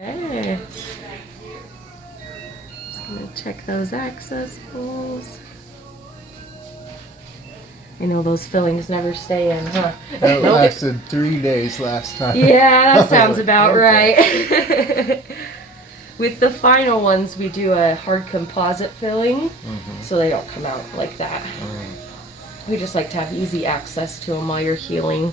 Okay. Just gonna check those access holes. I know those fillings never stay in, huh? That lasted 3 days last time. Yeah, that sounds about right. With the final ones, we do a hard composite filling, so they don't come out like that. We just like to have easy access to them while you're healing.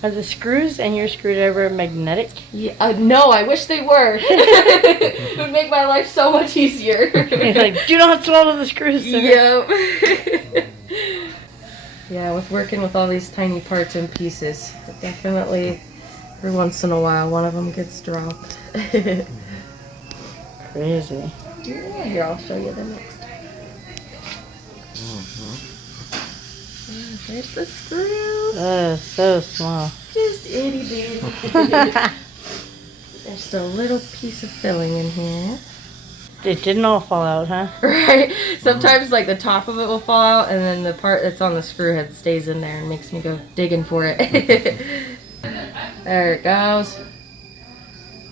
Are the screws and your screwdriver magnetic? Yeah, no, I wish they were. It would make my life so much easier. It's like, do not swallow the screws. Yep. Yeah, with working with all these tiny parts and pieces, definitely every once in a while one of them gets dropped. Crazy. Yeah, here, I'll show you the next. There's the screw. Oh, so small. Just itty bitty. There's still a little piece of filling in here. It didn't all fall out, huh? Right. Sometimes like the top of it will fall out and then the part that's on the screw head stays in there and makes me go digging for it. There it goes.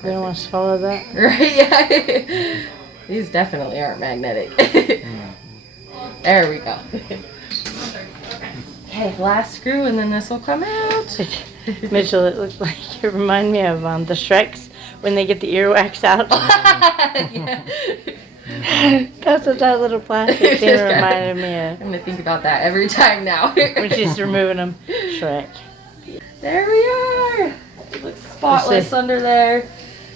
You don't want to swallow that? Right, yeah. These definitely aren't magnetic. There we go. Okay, last screw and then this will come out. Mitchell, it looks like you remind me of the Shreks when they get the earwax out. Yeah. That's what that little plastic thing reminded me of. I'm gonna think about that every time now. When she's removing them. Shrek. There we are. It looks spotless under there.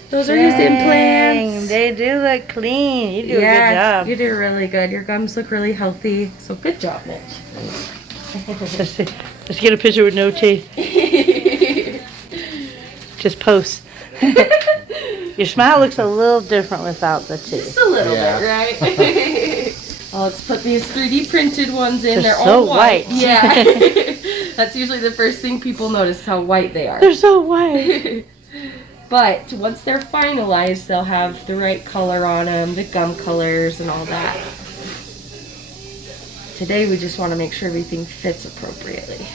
Those are his implants. They do look clean. You do a good job. You do really good. Your gums look really healthy. So good job, Mitch. Let's get a picture with no teeth. Just pose. Your smile looks a little different without the teeth. Just a little bit, right? Well, let's put these 3D printed ones in. They're so all white. Yeah. That's usually the first thing people notice, how white they are. They're so white. But once they're finalized, they'll have the right color on them, the gum colors and all that. Today we just want to make sure everything fits appropriately.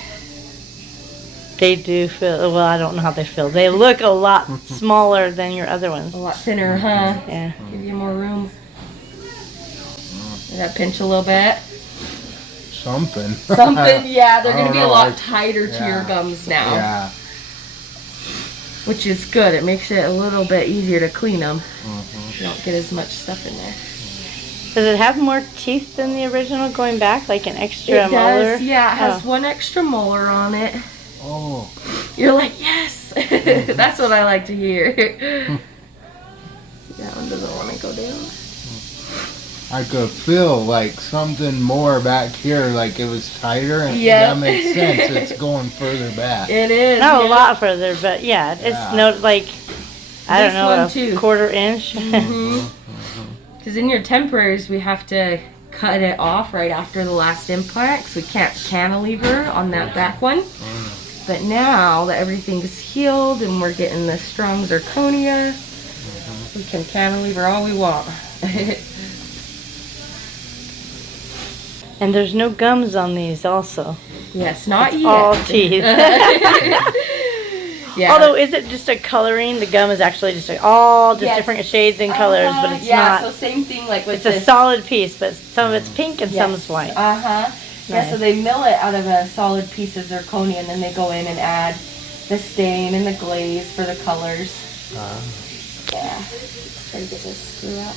They do feel, well, I don't know how they feel. They look a lot smaller than your other ones. A lot thinner, huh? Yeah. Give you more room. Did that pinch a little bit? Something. Something, yeah. They're going to be a lot Like, tighter to your gums now. Yeah. Which is good. It makes it a little bit easier to clean them. You don't get as much stuff in there. Does it have more teeth than the original going back? Like an extra It molar? does, yeah. It has one extra molar on it. Oh. You're like, yes! That's what I like to hear. See, that one doesn't want to go down. I could feel like something more back here, like it was tighter, and Yeah. that makes sense. It's going further back. It is. Not yeah. a lot further, but yeah, it's no like, I don't This know, one a too. quarter inch. Because in your temporaries, we have to cut it off right after the last implant, because we can't cantilever on that back one. But now that everything's healed and we're getting the strong zirconia, we can cantilever all we want. And there's no gums on these also. Yes, not It's yet. all teeth. Yeah. Although, is it just a coloring? The gum is actually just just Yes. different shades and colors, but it's yeah, so not. same thing like with It's a this. solid piece, but some of it's pink and some is white. Yeah, Nice. so they mill it out of a solid piece of zirconia and then they go in and add the stain and the glaze for the colors. Yeah. Let's try to get this screw out.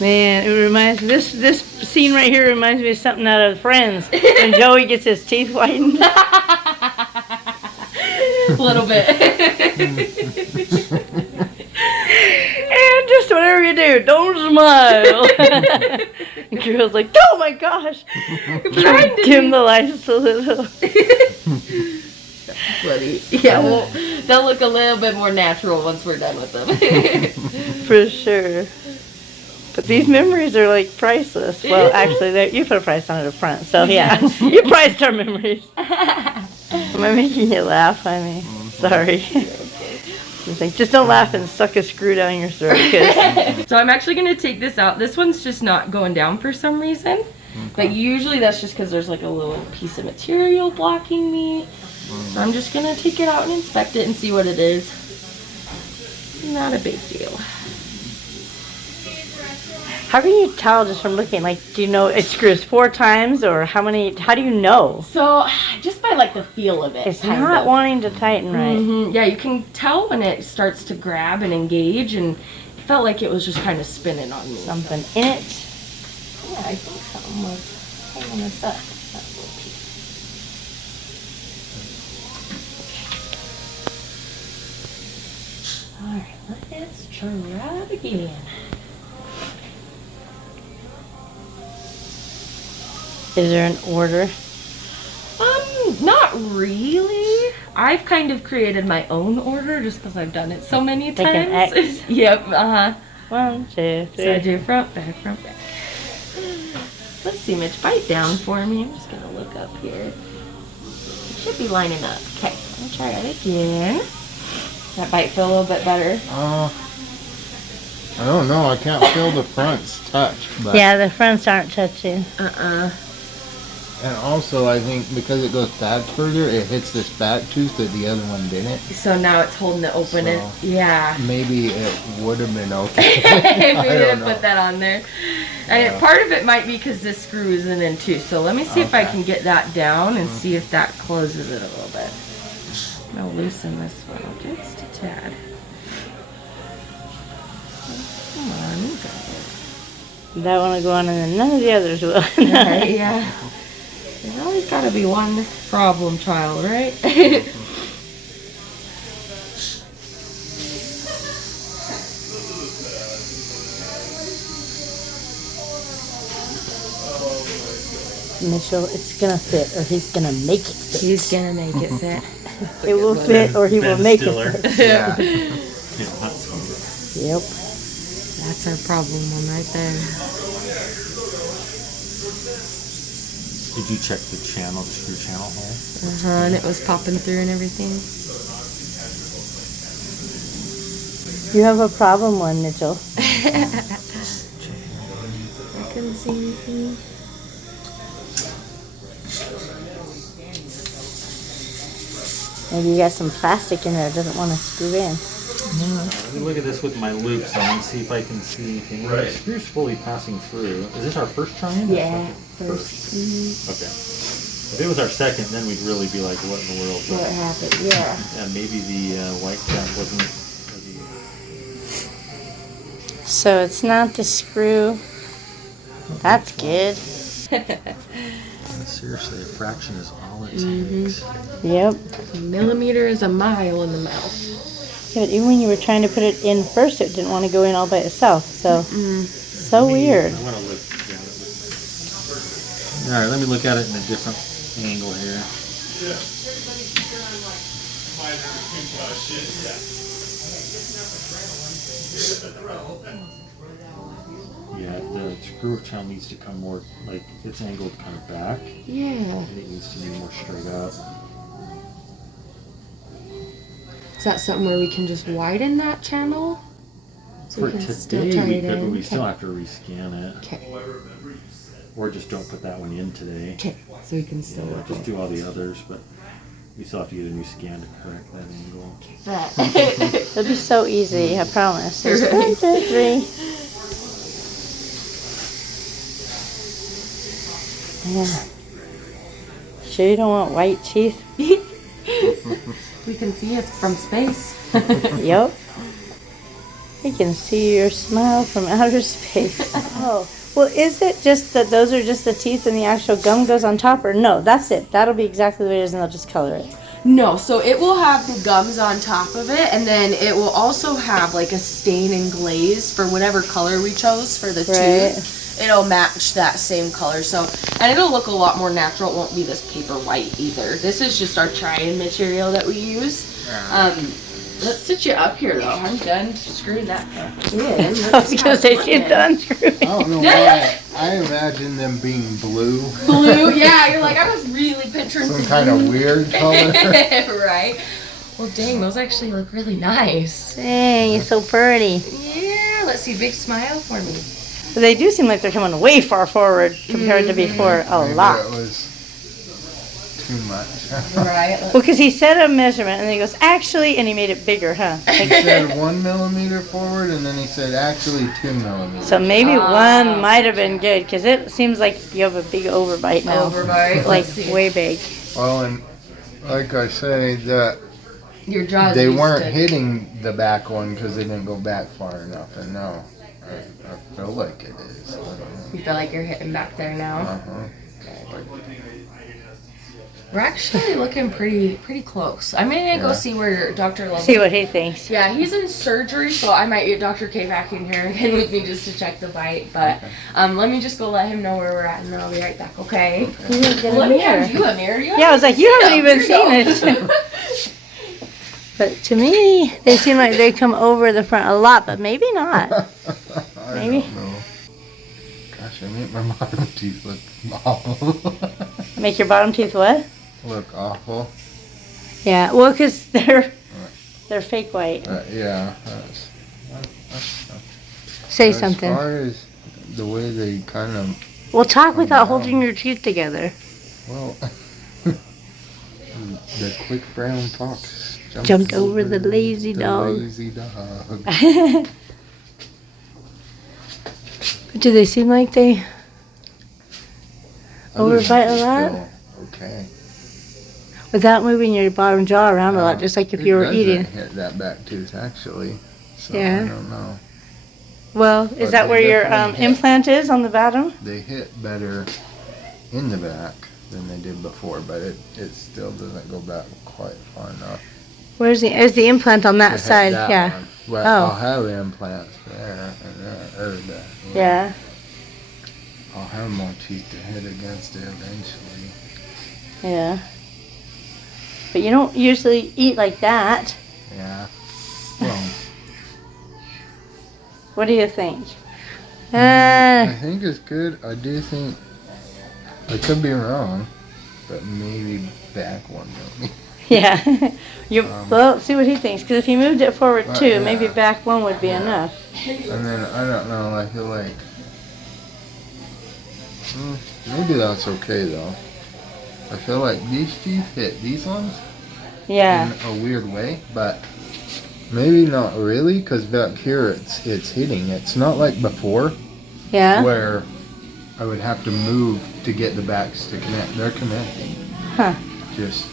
Man, it reminds this scene right here reminds me of something out of Friends when Joey gets his teeth whitened. A little bit. And just whatever you do, don't smile. And Carol's like, oh my gosh. Trying to Dim the lights a little. Funny. Yeah, well, they'll look a little bit more natural once we're done with them. For sure. But these memories are like priceless. Well, actually, you put a price on it up front, so yeah, you priced our memories. Am I making you laugh? I mean, sorry. Just don't laugh and suck a screw down your throat. So I'm actually going to take this out. This one's just not going down for some reason. But usually that's just because there's like a little piece of material blocking me. So I'm just going to take it out and inspect it and see what it is. Not a big deal. How can you tell just from looking? Like, do you know it screws 4 times, or how many? How do you know? So, just by like the feel of it. It's not wanting to tighten right. Mm-hmm. Yeah, you can tell when it starts to grab and engage, and it felt like it was just kind of spinning on me. Something in it. Yeah, I think something was hanging us up. That little piece. Alright, let's try it again. Is there an order? Not really. I've kind of created my own order just because I've done it so many Like an times. X? Yep, 1, 2, 3. So I do front, back, front, back. Let's see, Mitch, bite down for me. I'm just going to look up here. It should be lining up. Okay, I'm going to try it again. That bite feel a little bit better? I don't know. I can't feel the fronts touch. But Yeah, the fronts aren't touching. And also, I think because it goes back further, it hits this back tooth that the other one didn't. So now it's holding it open. So, Yeah. Maybe it would have been okay. We didn't put that on there. And part of it might be because this screw isn't in too. So let me see if I can get that down and see if that closes it a little bit. I'm going to loosen this one just a tad. Come on, you got it. That one will go on and then none of the others will. Right, yeah. There's always got to be one problem child, right? Mitchell, it's gonna fit, or he's gonna make it fit. He's going to make it fit. It will fit, or he will make it fit. Yeah. Yep. That's our problem one right there. Did you check the channel, the screw channel hole? And it was popping through and everything. You have a problem one, Mitchell. I couldn't see anything. Maybe you got some plastic in there that doesn't want to screw in. Let me look at this with my loops on and see if I can see anything. Right. The screw's fully passing through. Is this our first try-in? Yeah, First. Okay. If it was our second, then we'd really be like, what in the world? What happened? Yeah. And maybe the white cap wasn't ready. So it's not the screw. That's good. Seriously, a fraction is all it takes. Yep. A millimeter is a mile in the mouth. Yeah, but even when you were trying to put it in first, it didn't want to go in all by itself. So, so weird. I want to look at it. All right, let me look at it in a different angle here. Yeah, the screw channel needs to come more, like, it's angled kind of back. Yeah. And it needs to be more straight up. Is that something where we can just widen that channel? So For we can today, still we try could, it but in? we still have to rescan it. Okay. Or just don't put that one in today. Okay. So we can still Yeah, work just it. do all the others, but we still have to get a new scan to correct that angle. It'll be so easy, I promise. There's Right. 1, 2, 3. Yeah. Sure you don't want white teeth? We can see it from space. Yep. We can see your smile from outer space. Oh. Well, is it just that those are just the teeth and the actual gum goes on top? Or no, that's it. That'll be exactly the way it is and they'll just color it. No, so it will have the gums on top of it, and then it will also have like a stain and glaze for whatever color we chose for the tooth. It'll match that same color, so, and it'll look a lot more natural. It won't be this paper white either. This is just our try-in material that we use. Let's sit you up here though. I'm done screwing that back in. I was going to say she's done screwing. I don't know why. I imagine them being blue. Blue, yeah, you're like, I was really picturing Some kind of weird color. Right? Well, dang, those actually look really nice. Dang, you're so pretty. Yeah, let's see, big smile for me. But they do seem like they're coming way far forward compared to before. A Maybe lot. it was too much. Right. Well, because he said a measurement, and then he goes, actually, and he made it bigger, huh? He said 1 millimeter forward, and then he said actually 2 millimeters. So maybe one might have been good, because it seems like you have a big overbite now. Overbite. Like, Let's see. way big. Well, and like I say, Your jaws. they used weren't to- hitting the back one because they didn't go back far enough, and no, I feel like it is. You feel like you're hitting back there now. Uh-huh. We're actually looking pretty close. I'm gonna go see where Dr. Lovell. See what he thinks. Yeah, he's in surgery, so I might get Dr. K back in here again with me just to check the bite. But let me just go let him know where we're at, and then I'll be right back. Okay. Let me hand you a mirror. Yeah, I was like, you haven't even seen it. But to me, they seem like they come over the front a lot, but maybe not. Maybe. I don't know. Gosh, I make my bottom teeth look awful. Make your bottom teeth what? Look awful. Yeah, well, because they're fake white. Yeah. Say As something. far as the way they kind of, Well, talk without holding your teeth together. well, the quick brown fox Jumped over the lazy dog. Lazy dog. Do they seem like they Other than overbite a just lot? feel Okay. Without moving your bottom jaw around a lot, just like if you were It eating. doesn't hit that back tooth actually. So Yeah. I don't know. Well, is But that they where your definitely hit. implant is on the bottom? They hit better in the back than they did before, but it still doesn't go back quite far enough. Where's is the implant on to that hit side? that Yeah. one. But Oh. I'll have implants there and there, or that. Yeah. I'll have more teeth to hit against it eventually. Yeah. But you don't usually eat like that. Yeah. Well, What do you think? I think it's good. I do think I could be wrong, but maybe back one millimeter. Yeah. Well, see what he thinks. Because if you moved it forward But, two, yeah. maybe back one would be enough. And then I don't know. I feel like maybe that's okay though. I feel like these teeth hit these ones Yeah. in a weird way, but maybe not really, because back here it's hitting. It's not like before Yeah. where I would have to move to get the backs to connect. They're connecting. Huh. Just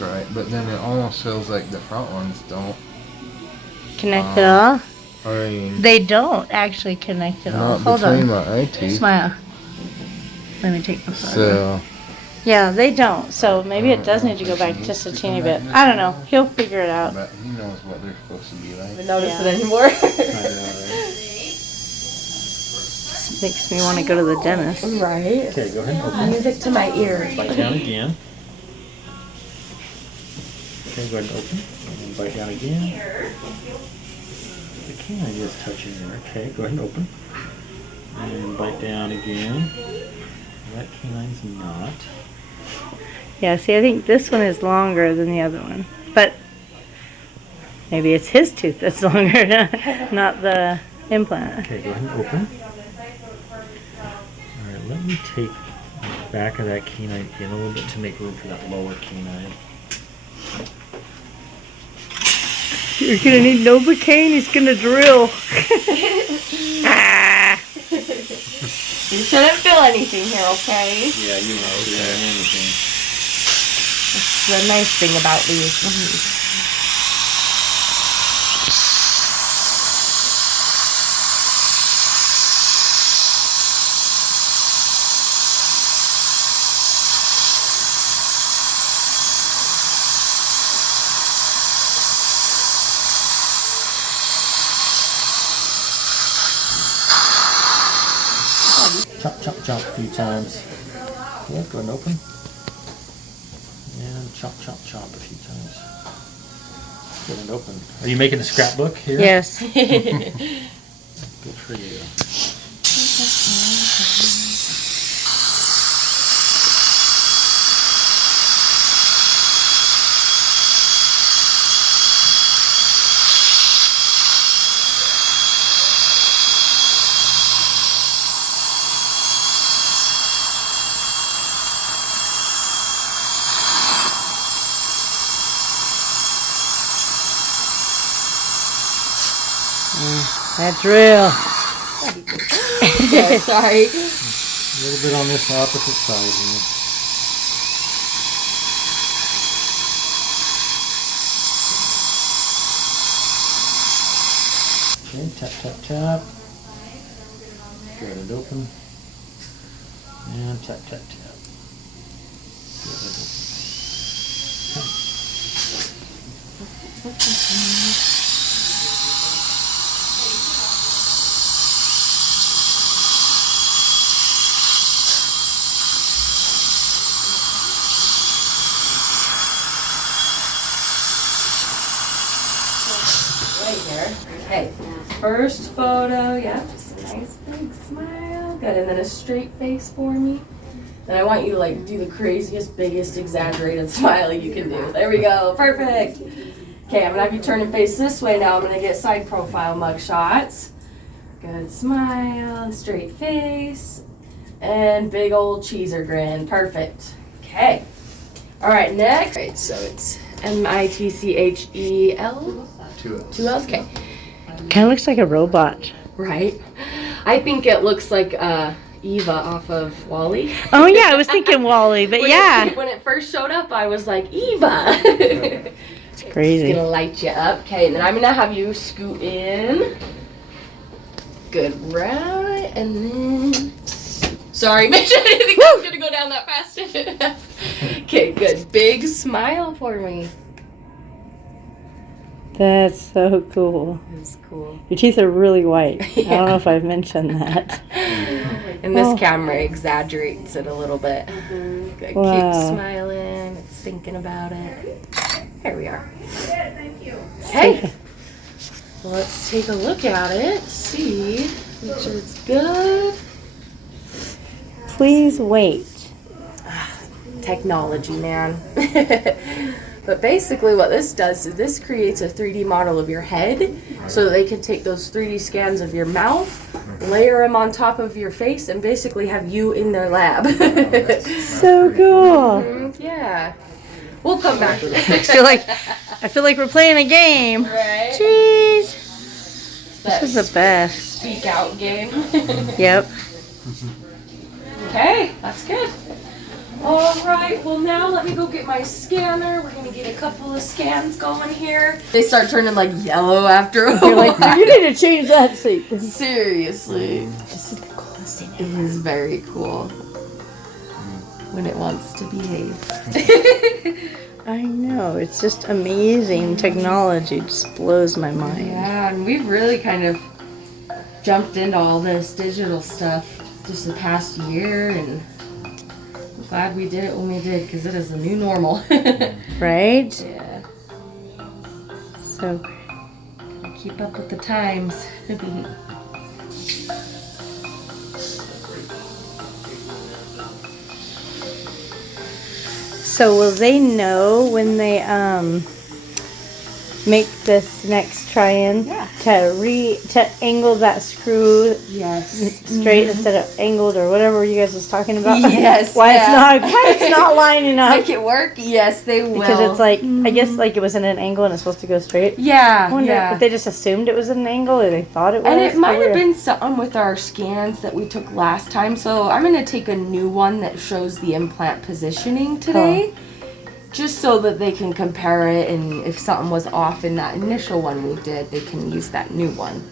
right. But then it almost feels like the front ones don't. Connect it all? I mean, They don't actually connect it all. not Hold between on. my eye teeth. Smile. Let me take the photo. So Yeah, they don't. So maybe it does need to go back just a teeny bit. I don't know. He'll figure it out. but he knows what they're supposed to be like. I don't notice Yeah. it anymore. Makes me want to go to the dentist. Right. Okay, go ahead and open. Music to my ears. Bite down again. Okay, go ahead and open. And bite down again. The canine is touching there. Okay, go ahead and open. And bite down again. That canine's not. Yeah, see, I think this one is longer than the other one. But maybe it's his tooth that's longer, not the implant. Okay, go ahead and open. Alright, let me take the back of that canine in a little bit to make room for that lower canine. You're going to need Novocaine. He's going to drill. You shouldn't feel anything here, okay? Yeah, you know, anything. That's the nice thing about these ones. Chop, chop, chop a few times. Yeah, go ahead and open. And chop, chop, chop a few times. Go ahead and open. Are you making a scrapbook here? Yes. Good for you. That's real. Yeah, sorry. A little bit on this opposite side here. Okay, tap, tap, tap. Get it open. And tap, tap, tap. Get it open. Right here. Okay. First photo, yep, just a nice big smile. Good, and then a straight face for me. And I want you to like do the craziest, biggest, exaggerated smile you can do. There we go, perfect. Okay, I'm gonna have you turn and face this way now. I'm gonna get side profile mug shots. Good smile, straight face, and big old cheeser grin, perfect. Okay. All right, next. Right, so it's MITCHEL. 2 L's. 2 L's, okay. Kind of looks like a robot. Right? I think it looks like Eva off of WALL-E. Oh yeah, I was thinking Wally, but yeah. When it first showed up, I was like, Eva! It's crazy. It's gonna light you up. Okay, and then I'm gonna have you scoot in. Good, right, and then... Sorry, Mitch, I didn't think I was gonna go down that fast. Okay, good. Big smile for me. That's so cool. That's cool. Your teeth are really white. I Yeah. don't know if I've mentioned that. And this Oh. camera exaggerates it a little bit. Good. Wow. Keep smiling. It's thinking about it. There we are. Okay. Well, let's take a look at it. See. Make sure it's good. Please wait. Technology, man. But basically what this does is this creates a 3D model of your head so that they can take those 3D scans of your mouth, layer them on top of your face, and basically have you in their lab. So cool. Yeah. We'll come back to I that. feel like we're playing a game. Right? Jeez. That This is the best. speak out game. Yep. Okay, that's good. All right, well now let me go get my scanner. We're gonna get a couple of scans going here. They start turning like yellow after a You're like, while. you need to change that seat. Seriously. This is the coolest thing It is very cool when it wants to behave. I know. It's just amazing. Technology It just blows my mind. Yeah, and we've really kind of jumped into all this digital stuff just the past year, and I'm glad we did it when we did, because it is a new normal. Right? Yeah, So great. keep up with the times. So will they know when they make this next try-in to angle that screw Yes. straight instead of angled or whatever you guys was talking about? Yes, why yeah. it's not lining up? Make it work? Yes, they will. Because it's like I guess like it was in an angle and it's supposed to go straight. Yeah, I wonder yeah. if they just assumed it was at an angle or they thought it was. And it might have or- been something with our scans that we took last time. So I'm going to take a new one that shows the implant positioning today. Just so that they can compare it, and if something was off in that initial one we did, they can use that new one.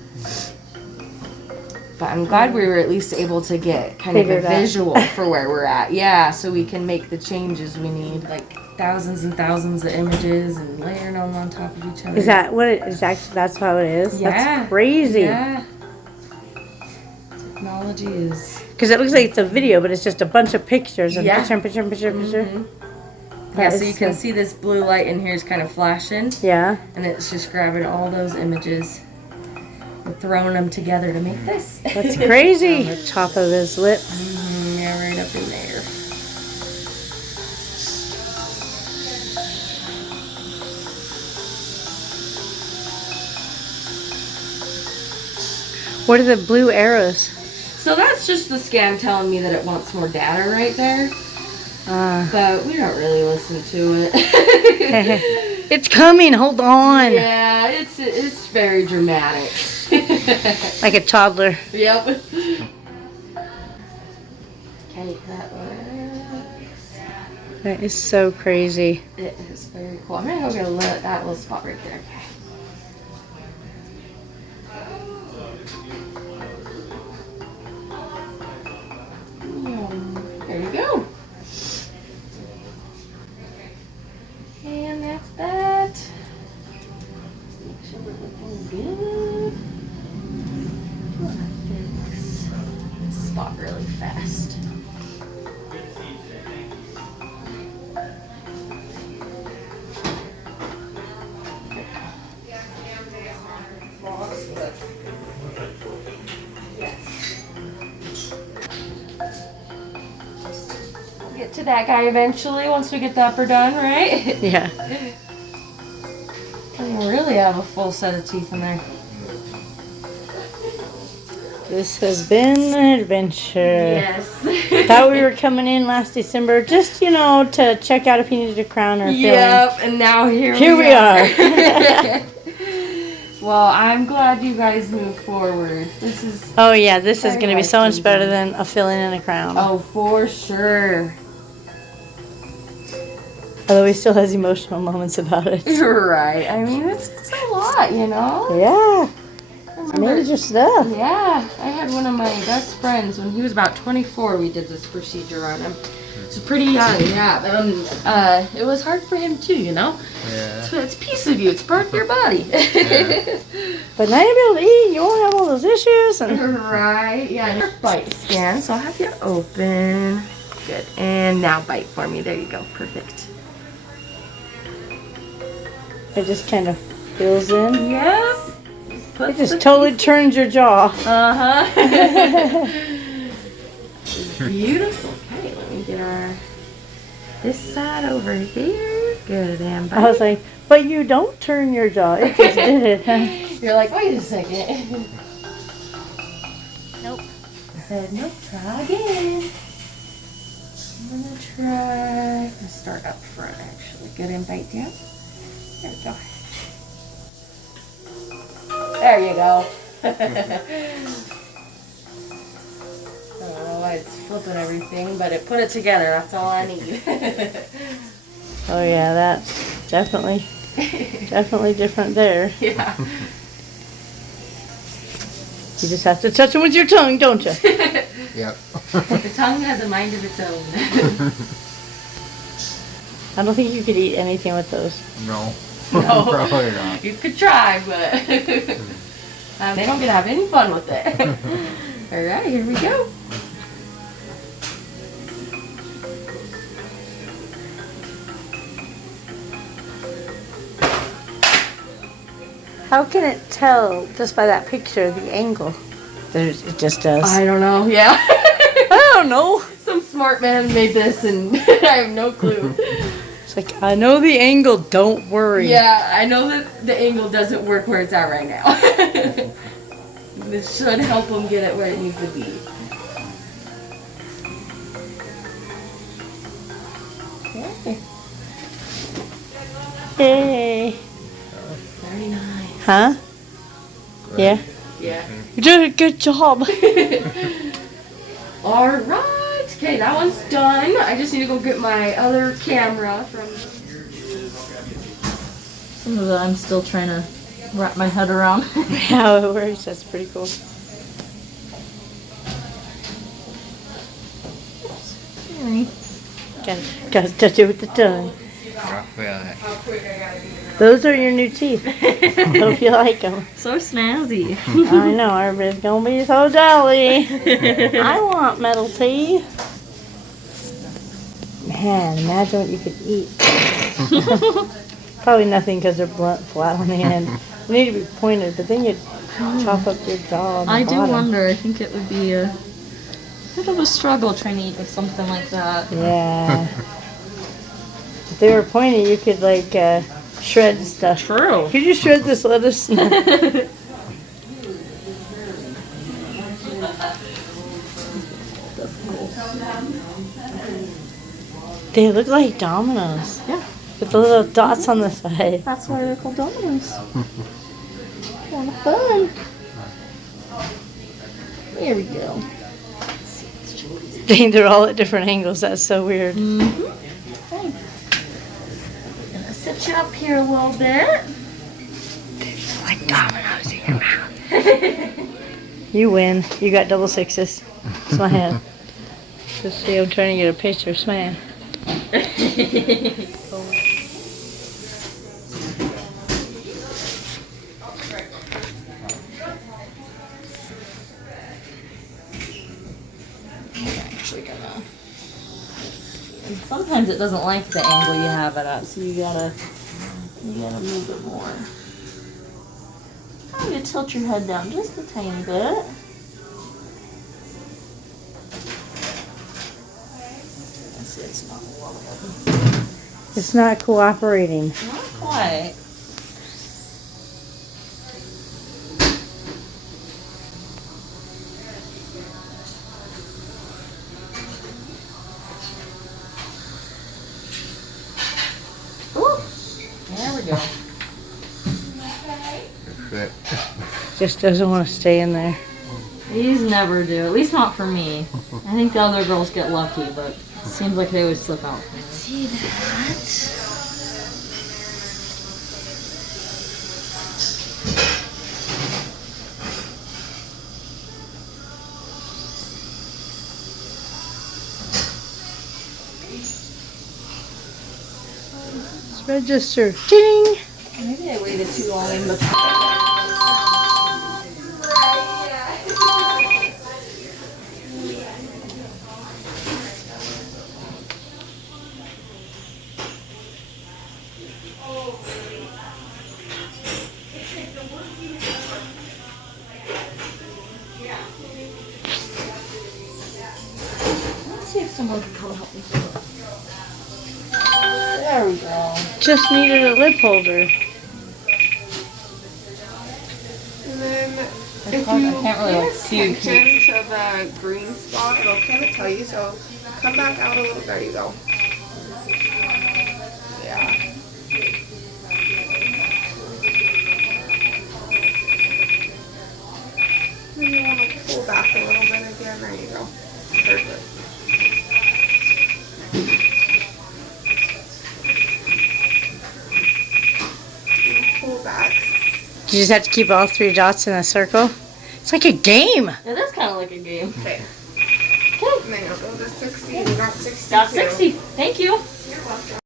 But I'm glad we were at least able to get kind of Figured a out. visual for where we're at. Yeah, so we can make the changes we need. Like thousands and thousands of images and layering them on top of each other. Is that what it is? Actually, that's how it is. Yeah. That's crazy. Yeah. Technology is... Because it looks like it's a video, but it's just a bunch of pictures and Yeah. picture. Yeah, That so is you can so- see this blue light in here is kind of flashing, Yeah. and it's just grabbing all those images and throwing them together to make this. That's crazy. The top of his lip. Yeah, right up in there. What are the blue arrows? So that's just the scan telling me that it wants more data right there, but we don't really listen to it. It's coming. Hold on. Yeah, it's very dramatic. Like a toddler. Yep. Okay, that works. That is so crazy. It is very cool. I'm gonna go get a look at that little spot right there. There you go. And that's that. Make sure we're looking good. Fix this spot really fast. Get to that guy eventually once we get the upper done, right? Yeah. And we really have a full set of teeth in there. This has been an adventure. Yes. Thought we were coming in last December just, to check out if you needed a crown or a filling. Yep, and now here we are. Well, I'm glad you guys moved forward. This is... Oh yeah, this is I going to be like so much these better ones. than a filling and a crown. Oh, for sure. Although he still has emotional moments about it. You're right. I mean, it's a lot, Yeah. I needed your stuff. Yeah, I had one of my best friends when he was about 24. We did this procedure on him. He's pretty young, yeah. It was hard for him too, Yeah. It's a piece of you. It's part of your body. Yeah. But now you'll be able to eat. You won't have all those issues. And Right. Yeah. Bite scan. So I'll have you open. Good. And now bite for me. There you go. Perfect. it just kind of fills in. Yeah. It just totally turns your jaw. Beautiful. Okay, let me get our this side over here. Good and I was like, but you don't turn your jaw. It just did it. You're like, wait a second. Nope. I said, nope, try again. I'm gonna try. Let's start up front actually. Good and bite down. There we go. There you go. Oh, it's flipping everything, but it put it together. That's all I need. Oh yeah, that's definitely different there. Yeah. You just have to touch them with your tongue, don't you? Yep. The tongue has a mind of its own. I don't think you could eat anything with those. No. No. Probably not. You could try, but they don't get to have any fun with it. All right, here we go. How can it tell just by that picture the angle? It just does. I don't know. Yeah. I don't know. Some smart man made this, and I have no clue. It's like, I know the angle, don't worry. Yeah, I know that the angle doesn't work where it's at right now. This should help him get it where it needs to be. Okay. Hey. Very nice. Huh? Yeah. Yeah. You did a good job. All right. Okay, that one's done. I just need to go get my other camera from. Some of it I'm still trying to wrap my head around. How it works, that's pretty cool. Sorry. Gotta touch it with the tongue. Well, Those are your new teeth. Hope you like them. So snazzy. I know, everybody's gonna be so jelly. I want metal teeth. Man, imagine what you could eat. Probably nothing because they're blunt, flat on the end. They need to be pointed, but then you'd chop up your jaw. On the I do bottom. wonder. I think it would be a bit of a struggle trying to eat with something like that. Yeah. If they were pointed, you could like shred stuff. True. Could you shred this lettuce? They look like dominoes. Yeah. With the little dots on the side. That's why they're called dominoes. Kind of fun. There we go. Dang, they're all at different angles. That's so weird. Okay. Gonna sit you up here a little bit. Like dominoes in your mouth. You win. You got double sixes. Smile. Just see, I'm trying to get a picture. Smile. Actually gonna. And sometimes it doesn't like the angle you have it at, so you gotta move it more. I'm gonna tilt your head down just a tiny bit. It's not loving. It's not cooperating. Not quite. Ooh, there we go. Perfect. Just doesn't want to stay in there. These never do, at least not for me. I think the other girls get lucky, but it seems like they always slip out. See that? Register. Ding! Maybe I waited too long in the Let's see if someone can come help me. There we go. Just needed a lip holder. And then It's if hard, you I can't really, pay like, see you. attention to the green spot, it'll kind of tell you. So come back out a little. There you go. Yeah. Then you want to pull back a little bit again. There you go. Perfect. Pull back. You just have to keep all three dots in a circle. It's like a game. It is kind of like a game. Okay. And then you'll go to 60. You got 62. Got 60. Thank you.